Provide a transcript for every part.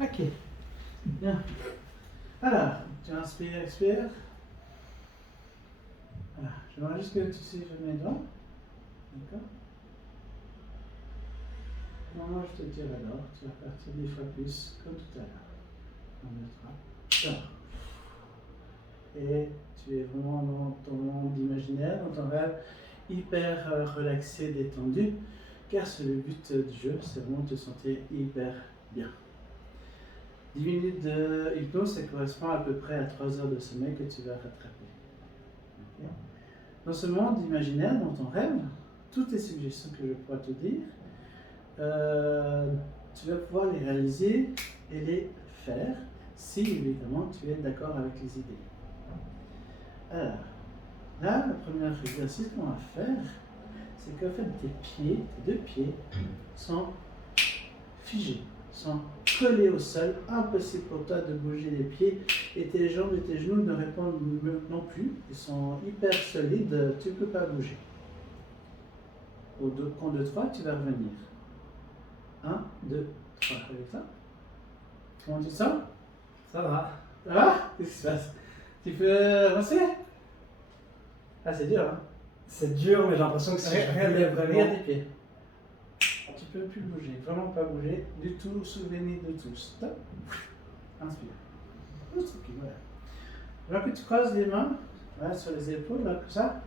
Ok, bien. Alors, tu inspires, expires. Voilà. J'aimerais juste que tu suives mes doigts. D'accord. Moi, je te tire alors. Tu vas partir 10 fois plus, comme tout à l'heure. On mettra. Et tu es vraiment dans ton monde imaginaire, dans ton rêve, hyper relaxé, détendu. Car c'est le but du jeu, c'est vraiment de te sentir hyper bien. 10 minutes de hypnose, ça correspond à peu près à 3 heures de sommeil que tu vas rattraper. Okay. Dans ce monde imaginaire, dans ton rêve, toutes les suggestions que je pourrais te dire, tu vas pouvoir les réaliser et les faire si évidemment tu es d'accord avec les idées. Alors, là, le premier exercice qu'on va faire, c'est qu'en fait tes deux pieds sont figés, sont collés au sol, impossible pour toi de bouger les pieds et tes jambes et tes genoux ne répondent non plus, ils sont hyper solides, tu ne peux pas bouger. Au compte de 3, tu vas revenir. 1, 2, 3, avec ça. Comment tu te sens? Ça va. Ça va? Qu'est-ce qui se passe? Tu peux avancer? Ah, c'est dur, hein? C'est dur, mais j'ai l'impression que si je relève Regarde vraiment... tes pieds. Tu peux plus bouger, vraiment pas bouger du tout, souvenir de tout. Stop. Inspire. Tranquille, voilà. Alors que tu croises les mains, voilà, sur les épaules, là, comme ça.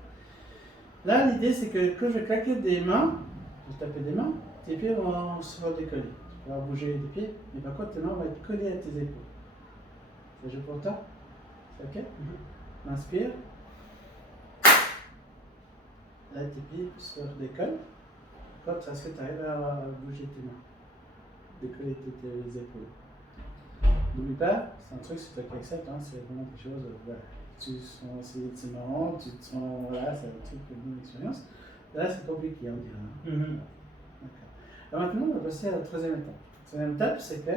Là, l'idée, c'est que quand je vais claquer des mains, je vais taper des mains, tes pieds vont se redécoller. Tu vas bouger les pieds, mais par contre, tes mains vont être collées à tes épaules. C'est juste pour toi? C'est ok? Inspire. Là, tes pieds se redécollent. Quand est-ce que tu arrives à bouger tes mains? Décoller tes épaules. N'oublie pas, c'est un truc, c'est toi qui acceptes, hein, c'est vraiment quelque chose, voilà. C'est marrant, tu te sens, voilà, c'est un truc, une bonne expérience. Là, c'est compliqué, on dirait. Hein. D'accord. Alors maintenant, on va passer à la troisième étape. La troisième étape, c'est que,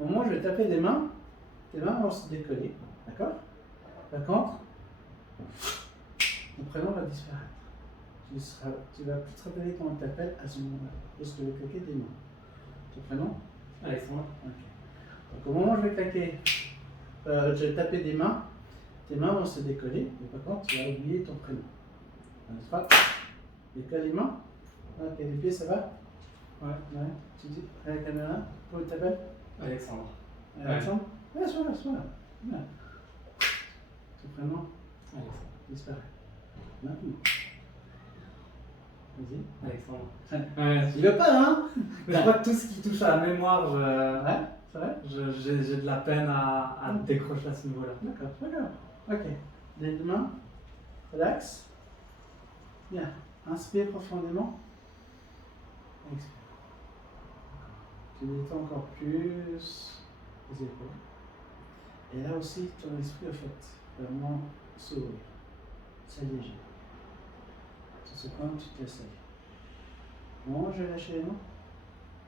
au moment où je vais taper des mains, tes mains vont se décoller, d'accord? Par contre, ton prénom va disparaître. Tu vas plus te rappeler comment tu t'appelles à ce moment-là, parce que je vais claquer des mains. Ton prénom? Alexandre. Ok. Donc au moment où je vais claquer, je vais taper des mains, tes mains vont se décoller, mais par contre, tu vas oublier ton prénom. N'est-ce pas? Décolle les mains. Ok, les pieds, ça va? Ouais. Tu dis, à la caméra, comment tu t'appelles? Alexandre. Alexandre? Ouais, c'est vrai. Ouais. Ton prénom? Alexandre. Disparaît. Maintenant. Vas-y. Alexandre. Ouais. Tu veux pas, hein? Mais je crois que tout ce qui touche à la mémoire, Ouais, c'est vrai? j'ai de la peine à décrocher à ce niveau-là. D'accord. Ok. Les deux mains. Relax. Bien. Inspire profondément. Expire. Tu détends encore plus les épaules. Et là aussi, ton esprit, en fait, vraiment s'ouvrir, s'alléger. C'est comme tu t'essayes. Bon, je vais lâcher les mains.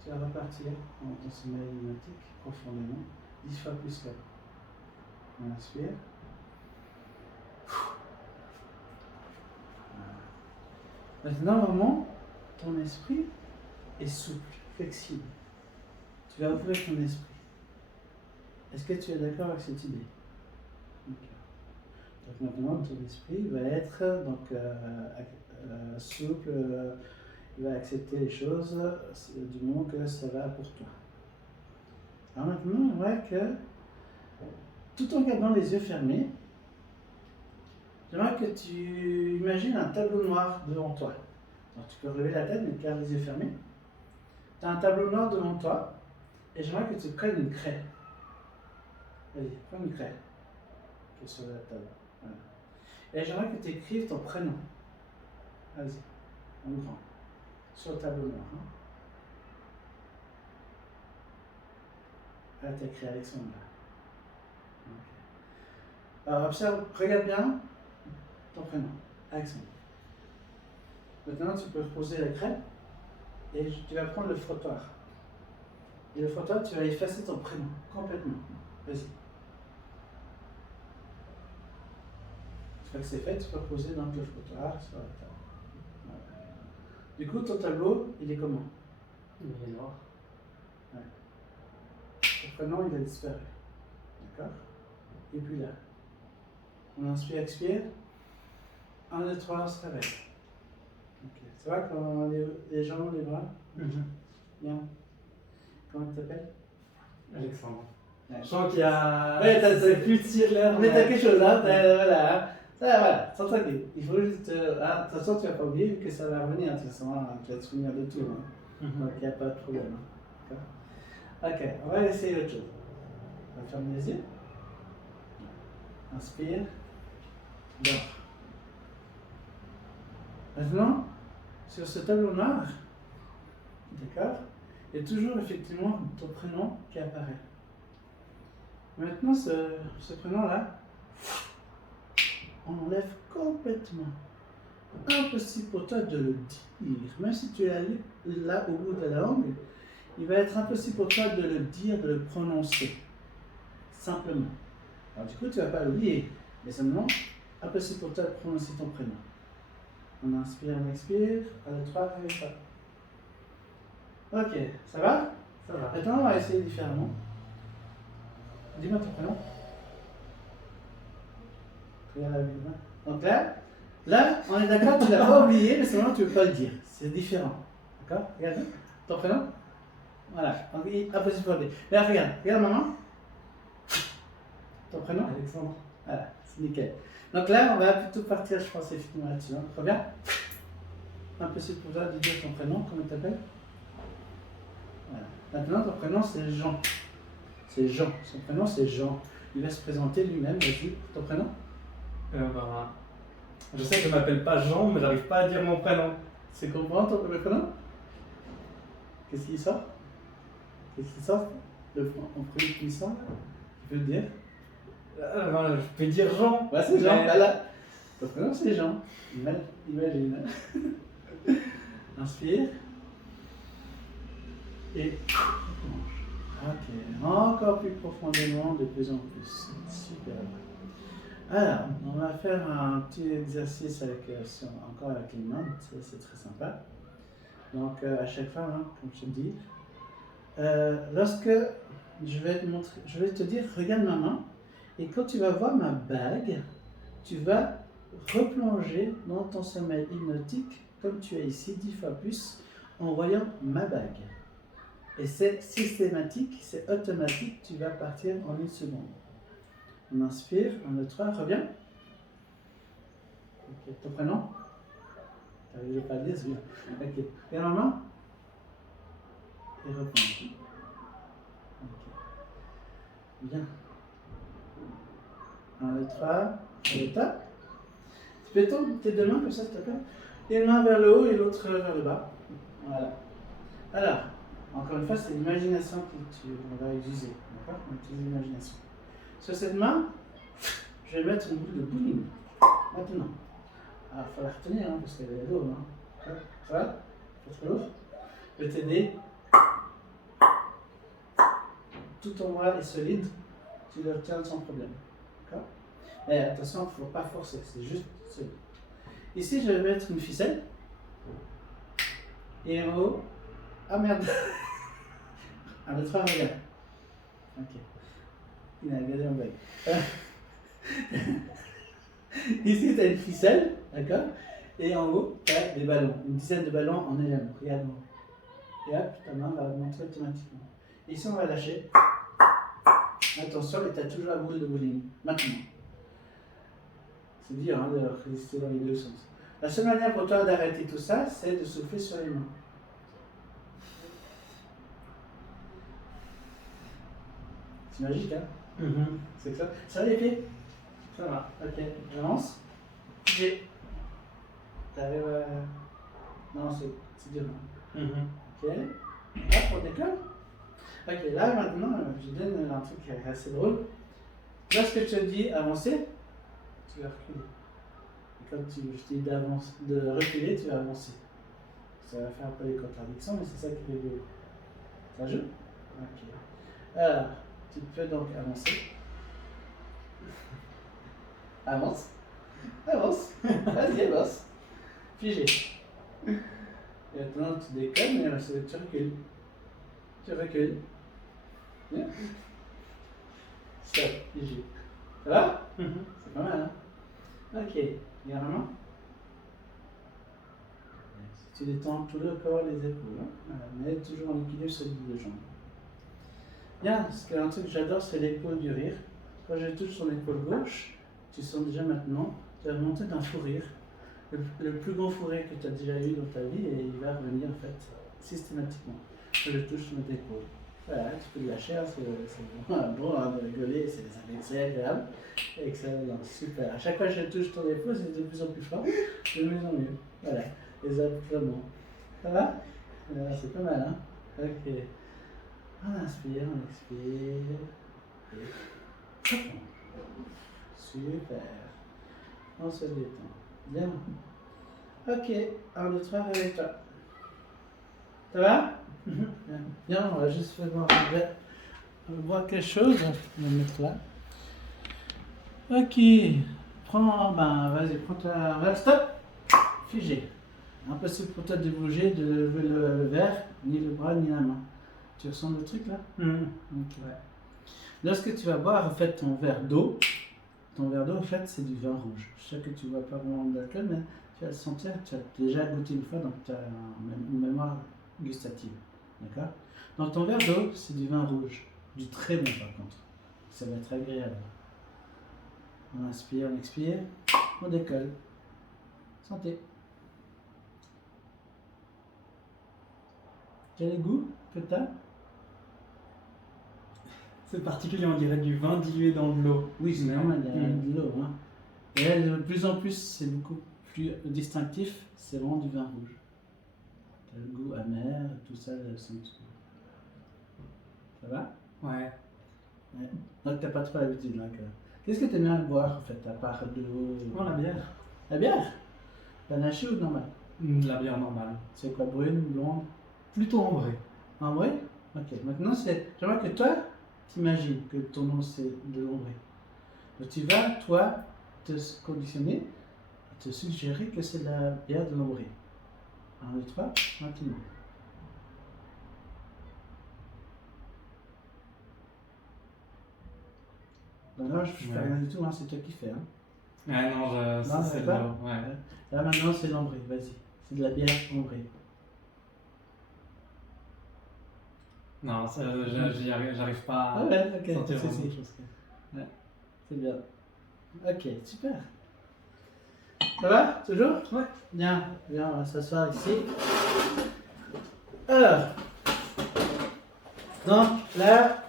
Tu vas repartir dans ton sommeil hypnotique profondément, 10 fois plus qu'avant. On inspire. Maintenant, vraiment, ton esprit est souple, flexible. Tu vas ouvrir ton esprit. Est-ce que tu es d'accord avec cette idée? Okay. Donc maintenant, ton esprit va être souple, il va accepter les choses du moment que ça va pour toi. Alors maintenant, j'aimerais que, tout en gardant les yeux fermés, j'aimerais que tu imagines un tableau noir devant toi. Alors, tu peux relever la tête, mais garde les yeux fermés. Tu as un tableau noir devant toi, et j'aimerais que tu prennes une craie. Vas-y, prends une craie qui est sur la table. Voilà. Et j'aimerais que tu écrives ton prénom. Vas-y, en grand, sur le tableau noir. Hein. Là, tu as écrit Alexandre. Okay. Alors, observe, regarde bien ton prénom, Alexandre. Maintenant, tu peux reposer la craie et tu vas prendre le frottoir. Et le frottoir, tu vas effacer ton prénom complètement. Vas-y. Une fois que c'est fait, tu peux reposer donc le frottoir sur la table. Voilà. Du coup, ton tableau, il est comment? Il est noir. Ouais. prénom, il a disparu. D'accord? Et puis là. On inspire, expire. 1, 2, 3, on se réveille. Ok. Ça va quand les jambes, les bras? Bien. Comment tu t'appelles? Alexandre. Ouais. Je sens qu'il y a. Ouais, c'est plus tir l'air. Mais t'as quelque chose, hein? Voilà. Ça, voilà, sans tranquille. Il faut juste. Ah, de toute façon, tu vas pas oublier vu que ça va revenir. De toute façon, hein, tu vas te souvenir de tout. Hein. Donc, il n'y a pas de problème. D'accord? Ok, on va essayer autre chose. On va fermer les yeux. Inspire. Dors. Maintenant, sur ce tableau noir, d'accord, il y a toujours effectivement ton prénom qui apparaît. Maintenant, ce prénom-là, on enlève complètement. Impossible pour toi de le dire. Même si tu es là au bout de la langue, il va être impossible pour toi de le dire, de le prononcer. Simplement. Alors du coup, tu ne vas pas l'oublier. Mais simplement, impossible pour toi de prononcer ton prénom. On inspire, on expire. 1, 2, 3, réveille pas. Ok, ça va? Ça va. Maintenant, on va essayer différemment. Dis-moi ton prénom. Regarde la vidéo. Donc là, on est d'accord, tu ne l'as pas oublié, mais seulement tu ne veux pas le dire. C'est différent. D'accord? Regarde. Ton prénom? Voilà. Donc, impossible pour l'oublier. Là, regarde maman. Ton prénom? Alexandre. Voilà, c'est nickel. Donc là, on va plutôt partir, je pense, effectivement là-dessus. Hein. Reviens. Impossible pour toi de dire ton prénom, comment tu t'appelles? Voilà. Maintenant, ton prénom, c'est Jean. C'est Jean. Son prénom, c'est Jean. Il va se présenter lui-même. Vas-y, ton prénom? Je sais que je ne m'appelle pas Jean, mais j'arrive pas à dire mon prénom. C'est comment ton prénom? Qu'est-ce qui sort? Qu'est-ce qui sort? En premier qui sort? Tu peux le dire? Voilà, je peux dire Jean. Ouais, c'est Jean. Mais- Voilà. Ton prénom, c'est Jean. Imagine. Inspire. Et ok, encore plus profondément, de plus en plus. Super. Alors, on va faire un petit exercice encore avec les mains, ça c'est très sympa. Donc à chaque fois, hein, comme je te dis, lorsque je vais te dire, regarde ma main, et quand tu vas voir ma bague, tu vas replonger dans ton sommeil hypnotique, comme tu es ici 10 fois plus, en voyant ma bague. Et c'est systématique, c'est automatique, tu vas partir en 1 seconde. On inspire, 1, 2, 3, reviens. Ok, ton prénom? Je ne vais pas le dire, c'est bien. Ok, regarde ma main. Et reprends. Ok. Bien. 1, 2, 3, et top. Tu peux étendre tes deux mains comme ça, s'il te plaît. Une main vers le haut et l'autre vers le bas. Voilà. Alors, encore une fois, c'est l'imagination qu'on va utiliser. D'accord? On utilise l'imagination. Sur cette main, je vais mettre une boule de bowling. Maintenant. Alors, il faut la retenir, hein, parce qu'elle est lourde. Hein. Ça va? Pas trop lourd. Je vais t'aider. Tout ton bras est solide. Tu le retiens sans problème. D'accord? Mais attention, il ne faut pas forcer. C'est juste solide. Ici, je vais mettre une ficelle. Et en haut. Ah merde! Un, deux, trois, regarde. Ok. Il a regardé en bague. Ici, tu as une ficelle, d'accord? Et en haut, tu as des ballons. Une dizaine de ballons en éléments. Regarde en haut. Et hop, ta main va monter automatiquement. Et ici, on va lâcher. Attention, et tu as toujours la boule de bowling. Maintenant. C'est dur hein, de résister dans les deux sens. La seule manière pour toi d'arrêter tout ça, c'est de souffler sur les mains. C'est magique, hein? C'est que ça. Ça va les pieds? Ça va. Ok, j'avance. J'ai. T'arrives à. Non, c'est dur. Hein? Ok. Hop, on décolle. Ok, là maintenant, je donne un truc assez drôle. Lorsque je te dis avancer, tu vas reculer. Et quand je te dis de reculer, tu vas avancer. Ça va faire un peu les contradictions, mais c'est ça qui fait beau. Ça joue? Ok. Alors, tu peux donc avancer. Avance. Avance. Vas-y, avance. Figé. Et maintenant, tu décolles, mais tu recules. Tu recules. Bien. stop, figé. Ça va? C'est pas mal, hein? Ok, regarde maman. Si tu détends tout le corps, les épaules, hein? Voilà, mais toujours en équilibre sur les deux jambes. Bien, un truc que j'adore, c'est l'épaule du rire. Quand je touche son épaule gauche, tu sens déjà maintenant, tu vas monter d'un fou rire. Le plus grand fou rire que tu as déjà eu dans ta vie, et il va revenir en fait systématiquement. Quand je touche son épaule. Voilà, tu peux de la chair, c'est bon hein, de rigoler, c'est agréable. Excellent, super. À chaque fois que je touche ton épaule, c'est de plus en plus fort, de mieux en mieux. Voilà, exactement. Ça va? C'est pas mal, hein? Ok. On inspire, on expire. Et hop. Super. On se détend. Bien. Ok, 1, 2, 3, réveille-toi. Ça va? Bien, on va juste faire voir quelque chose. On va mettre là. Ok. Vas-y, prends ta. Stop! Figé. Impossible pour toi de bouger, de lever le verre, ni le bras, ni la main. Tu ressens le truc là? Ok. Ouais. Lorsque tu vas boire en fait ton verre d'eau en fait c'est du vin rouge. Je sais que tu ne vois pas vraiment d'alcool, mais tu vas le sentir, tu as déjà goûté une fois, donc tu as une mémoire gustative. D'accord? Dans ton verre d'eau, c'est du vin rouge. Du très bon par contre. Ça va être agréable. On inspire, on expire, on décolle. Santé. Quel est le goût que tu as? C'est particulier, on dirait du vin dilué dans de l'eau. Oui, c'est normal, il y a de l'eau. Hein. Et là, de plus en plus, c'est beaucoup plus distinctif, c'est vraiment du vin rouge. T'as le goût amer, tout ça, c'est un petit peu. Ça va? Ouais. Donc t'as pas trop l'habitude là. Qu'est-ce que t'aimes bien boire en fait, à part de l'eau? Oh, la bière. La bière? Panachée ou normale? La bière normale. C'est quoi, brune, blonde? Plutôt ambrée. Ambrée? Ok, maintenant j'aimerais que toi, t'imagines que ton nom c'est de l'ombré. Donc tu vas, toi, te conditionner et te suggérer que c'est la bière de l'ombré. 1, 2, 3, maintenant. Donc là, je fais rien du tout, hein, c'est toi qui fais. Hein. Ouais, non, ça c'est pas. l'eau. Ouais. Là maintenant, c'est l'ombré, vas-y. C'est de la bière ombrée. Non, j'arrive pas Ah ouais, ok, à sentir si, vraiment si. autre chose. Ouais, c'est bien. Ok, super. Ça va, toujours? Ouais. Bien, on va s'asseoir ici. Alors, donc là,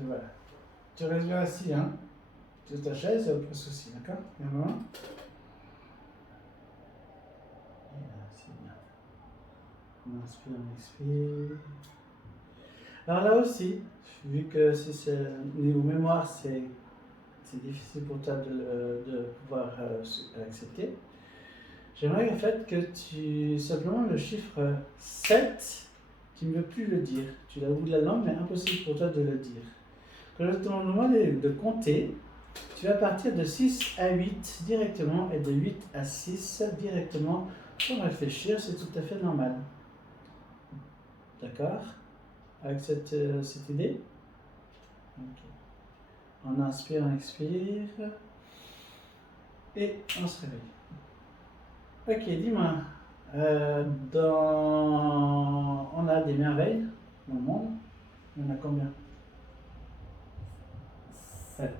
voilà. Tu restes bien assis, hein? Sur ta chaise, aucun souci, d'accord? Et là, c'est bien. On inspire, on expire. Alors là aussi, vu que niveau mémoire, c'est difficile pour toi de pouvoir accepter, j'aimerais en fait que simplement le chiffre 7, tu ne veux plus le dire. Tu l'as au bout de la langue, mais impossible pour toi de le dire. Quand je te demande de compter, tu vas partir de 6 à 8 directement et de 8 à 6 directement sans réfléchir, c'est tout à fait normal. D'accord? Avec cette idée? Okay. On inspire, on expire. Et on se réveille. Ok, dis-moi. On a des merveilles dans le monde. Il y en a combien? 7.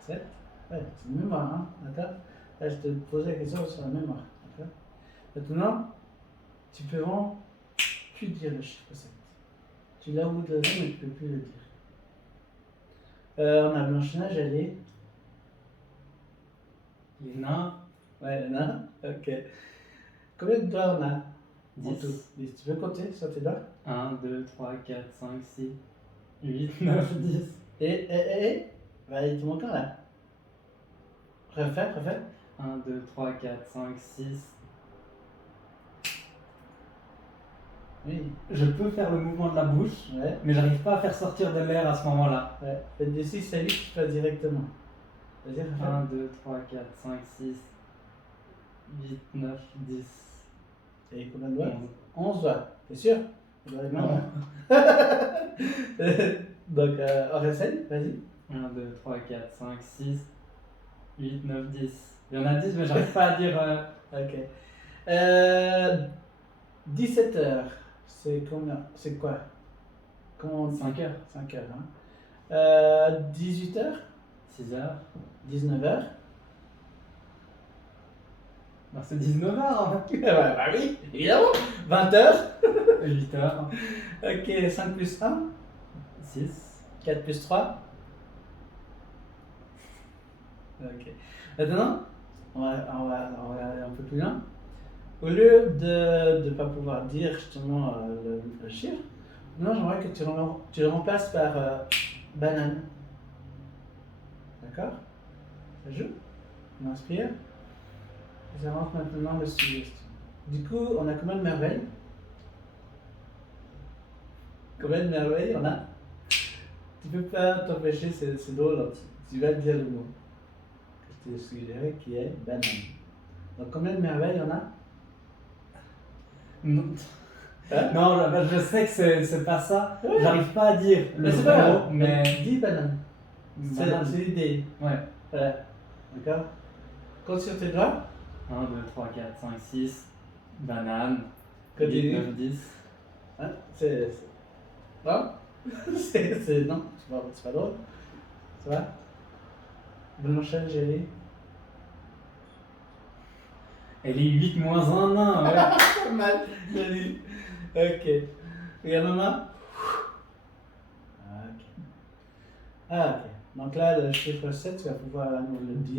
7? Ouais, c'est une mémoire, hein? D'accord? Là, je te posais la question sur la mémoire. D'accord? Maintenant, tu peux vraiment plus dire le chiffre 7. Tu l'as au bout de la langue, mais tu ne peux plus le dire. On a Blanche-Neige, elle est. Les nains. Ouais, les nains. Ok. Combien de doigts on a? 10. En tout. 10. Tu veux compter sur tes doigts? 1, 2, 3, 4, 5, 6, 8, 9, 10. Bah, il te manque un là. Refais. 1, 2, 3, 4, 5, 6. Oui. Je peux faire le mouvement de la bouche, Ouais. mais j'arrive pas à faire sortir de l'air à ce moment-là. Ouais. Faites des 6 à 8, tu passes directement. Vas-y, refais. 1, 2, 3, 4, 5, 6, 8, 9, 10. Et combien de doigts? 11. 11 doigts. T'es sûr? Non. Donc, on réessaye, vas-y. 1, 2, 3, 4, 5, 6, 8, 9, 10. Il y en a 10, mais j'arrive pas à dire. Ok. 17h, c'est combien? C'est quoi? Comment on dit? 5 heures. 5 heures, hein. 18h, 6 heures. 19h. Non, c'est 19 heures. Hein. Bah oui, évidemment. 20h. 8 heures. Ok, 5 plus 1. 6. 4 plus 3. Ok. Maintenant, on va aller un peu plus loin. Au lieu de ne pas pouvoir dire justement le chiffre, maintenant j'aimerais que tu le remplaces par banane. D'accord? Ça joue? On inspire. Et ça rentre maintenant le sud-est. Du coup, on a combien de merveilles? Combien de merveilles on a? Tu peux pas t'empêcher, c'est drôle. Hein. Tu vas dire le mot que je t'ai suggéré qui est banane. Donc combien de merveilles on a? Non, Hein? non je sais que c'est pas ça. Ouais. J'arrive pas à dire le Mais c'est pas mot, grave. mais. Dis banane. Banane. C'est l'idée. Ouais. Voilà. D'accord? Compte sur tes doigts. 1, 2, 3, 4, 5, 6. Banane. Continue. 8, 9, 10. Hein? Non? Non, c'est pas drôle. Ça va? Blanchette, Géry. Elle est 8 moins 1 nain, ouais. Pas mal, joli. Ok. Regarde maman. Ok. Ah, ok. Donc là, le chiffre 7, tu vas pouvoir nous le dire.